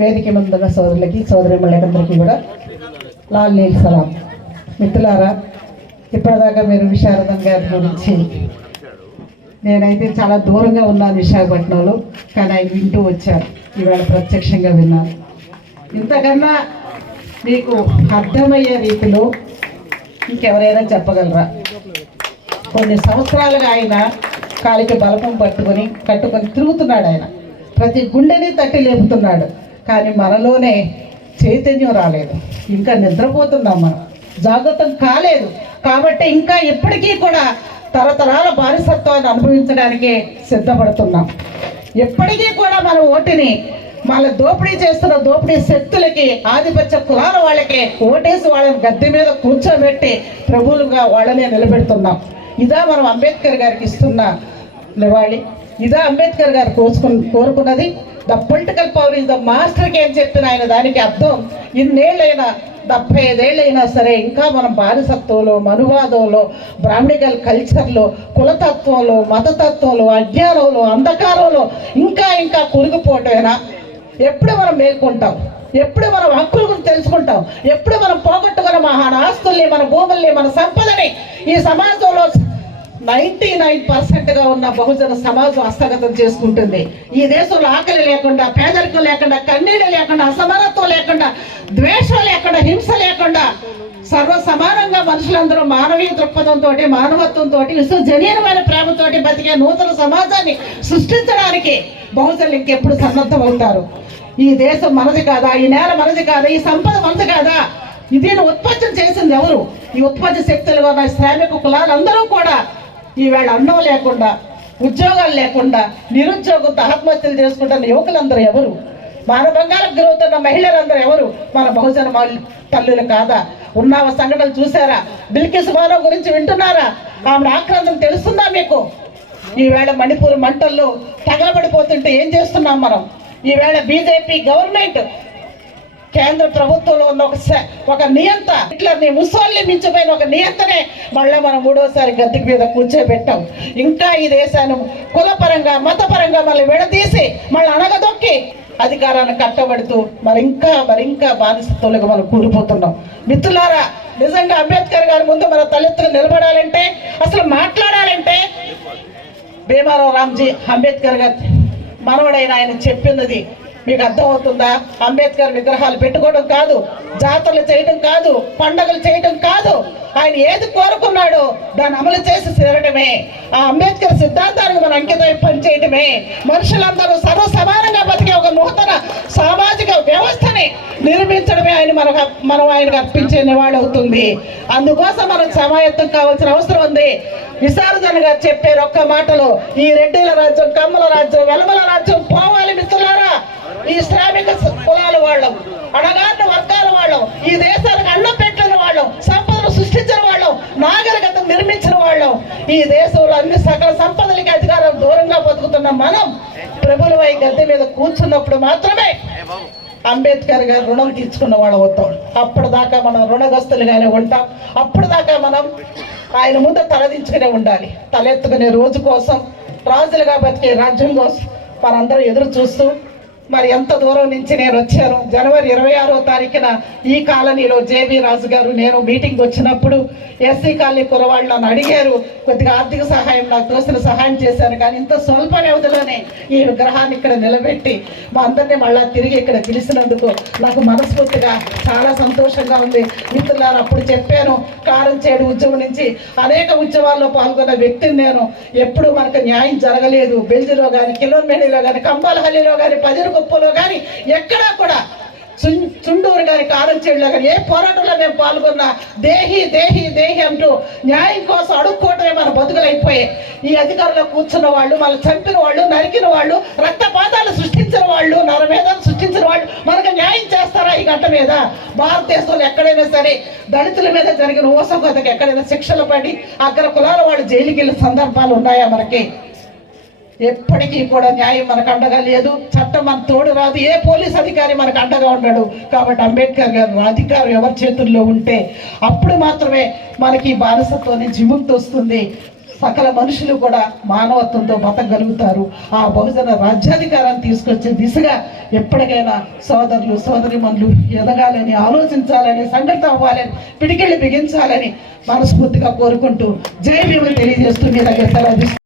వేదిక ముందున్న సోదరులకి సోదరిమణులందరికీ కూడా లాల్ నీల్ సలాం. మిత్రులారా, ఇప్పటిదాకా మీరు విశారదన్ గారి గురించి నేనైతే చాలా దూరంగా ఉన్నాను విశాఖపట్నంలో, కానీ ఆయన వింటూ వచ్చారు, ఇవాళ ప్రత్యక్షంగా విన్నాను. ఇంతకన్నా మీకు అర్థమయ్యే రీతిలో ఇంకెవరైనా చెప్పగలరా? కొన్ని సంవత్సరాలుగా ఆయన కాలికి బలపం కట్టుకొని తిరుగుతున్నాడు. ఆయన ప్రతి గుండెని తట్టి లేపుతున్నాడు. కానీ మనలోనే చైతన్యం రాలేదు, ఇంకా నిద్రపోతున్నాం, మనం జాగృతం కాలేదు. కాబట్టి ఇంకా ఎప్పటికీ కూడా తరతరాల బానిసత్వాన్ని అనుభవించడానికే సిద్ధపడుతున్నాం. ఎప్పటికీ కూడా మన ఓటుని మన దోపిడీ చేస్తున్న దోపిడీ శక్తులకి, ఆధిపత్య కులాల వాళ్ళకి ఓటేసి వాళ్ళని గద్దె మీద కూర్చోబెట్టి ప్రభువులుగా వాళ్ళనే నిలబెడుతున్నాం. ఇదా మనం అంబేద్కర్ గారికి ఇస్తున్న నివాళి? ఇదా అంబేద్కర్ గారు కోరుకున్నది? The political power is the మాస్టర్కి అని చెప్పిన ఆయన దానికి అర్థం. ఇన్నేళ్ళైనా 75 ఏళ్ళైనా సరే ఇంకా మనం బానిసత్వంలో, మనువాదంలో, బ్రాహ్మణికల్ కల్చర్లో, కులతత్వంలో, మతతత్వంలో, అజ్ఞానంలో, అంధకారంలో ఇంకా కురిగిపోవటమేనా? ఎప్పుడు మనం మేల్కొంటాం? ఎప్పుడు మనం హక్కుల గురించి తెలుసుకుంటాం? ఎప్పుడు మనం పోగొట్టుకున్న మన ఆస్తుల్ని, మన భూముల్ని, మన సంపదని ఈ సమాజంలో 99% ఉన్న బహుజన సమాజం హస్తగతం చేసుకుంటుంది. ఈ దేశంలో ఆకలి లేకుండా, పేదరికం లేకుండా, కన్నీళ్ళు లేకుండా, అసమానత్వం లేకుండా, ద్వేషం లేకుండా, హింస లేకుండా సర్వ సమానంగా మనుషులందరూ మానవీయ దృక్పథంతో, మానవత్వంతో, విశ్వజనీయమైన ప్రేమతోటి బతికే నూతన సమాజాన్ని సృష్టించడానికి బహుజనులు ఇంకెప్పుడు సన్నద్ధమవుతారు? ఈ దేశం మనది కాదా? ఈ నేల మనది కాదా? ఈ సంపద మనది కాదా? దీన్ని ఉత్పత్తి చేసింది ఎవరు? ఈ ఉత్పత్తి శక్తులుగా ఉన్న శ్రామిక కులాలందరూ కూడా ఈవేళ అన్నం లేకుండా, ఉద్యోగాలు లేకుండా, నిరుద్యోగంతో ఆత్మహత్యలు చేసుకుంటున్న యువకులందరూ ఎవరు? మానభంగాలకు గురవుతున్న మహిళలందరూ ఎవరు? మన బహుజన తల్లులు కాదా? ఉన్న సంఘటనలు చూసారా? బిల్కిస్ బానో గురించి వింటున్నారా? ఆమె ఆక్రందం తెలుస్తుందా మీకు? ఈవేళ మణిపూర్ మంటల్లో తగలబడిపోతుంటే ఏం చేస్తున్నాం మనం? ఈవేళ బీజేపీ గవర్నమెంట్ కేంద్ర ప్రభుత్వంలో ఉన్న ఒక నియంత, హిట్లర్ని, ముసోల్ని మించిపోయిన ఒక నియంతనే మళ్ళీ మనం 3వసారి గద్దె మీద కూర్చోబెట్టాం. ఇంకా ఈ దేశాన్ని కులపరంగా, మతపరంగా మళ్ళీ విడదీసి మళ్ళీ అనగదొక్కి అధికారాన్ని కట్టబడుతూ మరింకా బానిసత్వంలో మనం కూలిపోతున్నాం. మిత్రులారా, నిజంగా అంబేద్కర్ గారి ముందు మన తలెత్తులు నిలబడాలంటే, అసలు మాట్లాడాలంటే, భీమారావు రామ్జీ అంబేద్కర్ గారు మనవడైన ఆయన చెప్పినది మీకు అర్థమవుతుందా? అంబేద్కర్ విగ్రహాలు పెట్టుకోవడం కాదు, జాతరలు చేయడం కాదు, పండగలు చేయడం కాదు, ఆయన ఏది కోరుకున్నాడో దాన్ని అమలు చేసి తీరడమే. ఆ అంబేద్కర్ సిద్ధాంతానికి మనం అంకితం పనిచేయడమే. మనుషులందరూ సర్వ సమానంగా బతికే ఒక నూతన సామాజిక వ్యవస్థని నిర్మించడమే మనం ఆయనకు అర్పించే నివాళి అవుతుంది. అందుకోసం మనం సమాయత్తం కావాల్సిన అవసరం ఉంది. విశారదన్ గారు చెప్పారు ఒక్క మాటలో, ఈ రెడ్డిల రాజ్యం, కమ్మల రాజ్యం, వెలమల రాజ్యం పోవాలి మిత్రులారా. ఈ శ్రామిక కులాల వాళ్ళం, అణగారిన వర్గాల వాళ్ళం, ఈ దేశానికి అన్నం పెట్టిన వాళ్ళం, సంపదను సృష్టించిన వాళ్ళం, నాగరికత నిర్మించిన వాళ్ళం, ఈ దేశంలో అన్ని సకల సంపదలకి అధికారం దూరంగా బతుకుతున్న మనం ప్రభులపై గద్దె మీద కూర్చున్నప్పుడు మాత్రమే అంబేద్కర్ గారు రుణం తీర్చుకున్న వాళ్ళు అవుతాం. అప్పటిదాకా మనం రుణగ్రస్తులుగానే ఉంటాం. అప్పటిదాకా మనం ఆయన ముందు తలదించుకునే ఉండాలి. తలెత్తుకునే రోజు కోసం, రాజులుగా బతికే రాజ్యం కోసం మనందరూ ఎదురు చూస్తూ, మరి ఎంత దూరం నుంచి నేను వచ్చాను. జనవరి 26వ తారీఖున ఈ కాలనీలో జేబీ రాజు గారు నేను మీటింగ్ వచ్చినప్పుడు ఎస్సీ కాలనీ కురవాళ్ళు నన్ను అడిగారు, కొద్దిగా ఆర్థిక సహాయం నాకు తోసిన సహాయం చేశాను. కానీ ఇంత స్వల్ప వ్యవధిలోనే ఈ విగ్రహాన్ని ఇక్కడ నిలబెట్టి మా అందరినీ మళ్ళా తిరిగి ఇక్కడ పిలిచినందుకు నాకు మనస్ఫూర్తిగా చాలా సంతోషంగా ఉంది. మిత్రులారా, అప్పుడు చెప్పాను, కారం చేడు ఉద్యమం నుంచి అనేక ఉద్యమాల్లో పాల్గొన్న వ్యక్తిని నేను. ఎప్పుడు మనకు న్యాయం జరగలేదు. బెల్జిలో కానీ, కిలోమేడిలో కానీ, కంబాలహల్లిలో కానీ, పదిరుకుప్పలో కానీ, ఎక్కడా కూడా, చుండూరు కానీ, కారంచేడులో కానీ ఏ పోరాటంలో మేము పాల్గొన్నా దేహి దేహి దేహి అంటూ న్యాయం కోసం అడుక్కోవటమే మన బతుకులైపోయాయి. ఈ అధికారంలో కూర్చున్న వాళ్ళు, మనల్ని చంపిన వాళ్ళు, నరికిన వాళ్ళు, రక్తపాతాలు సృష్టించిన వాళ్ళు, నరమేధాలు సృష్టించిన వాళ్ళు మనకు న్యాయం చేస్తారా ఈ గంట మీద? భారతదేశంలో ఎక్కడైనా సరే దళితుల మీద జరిగిన ఊసంకొతకి ఎక్కడైనా శిక్షలు పడి అగ్ర కులాల వాళ్ళు జైలుకి వెళ్ళిన సందర్భాలు ఉన్నాయా మనకి? ఎప్పటికీ కూడా న్యాయం మనకు అండగా లేదు. చట్టం మన తోడు రాదు. ఏ పోలీస్ అధికారి మనకు అండగా ఉన్నాడు. కాబట్టి అంబేద్కర్ గారు అధికారం ఎవరి చేతుల్లో ఉంటే అప్పుడు మాత్రమే మనకి బానిసత్వం నుంచి విముక్తి వస్తుంది. సకల మనుషులు కూడా మానవత్వంతో బతకగలుగుతారు. ఆ బహుజన రాజ్యాధికారాన్ని తీసుకొచ్చే దిశగా ఎప్పటికైనా సోదరులు సోదరిమణులు ఎదగాలని, ఆలోచించాలని, సంఘటితం అవ్వాలని, పిడికిళ్ళు బిగించాలని మనస్ఫూర్తిగా కోరుకుంటూ జై భీములు తెలియజేస్తూ మీ దగ్గర సెలవు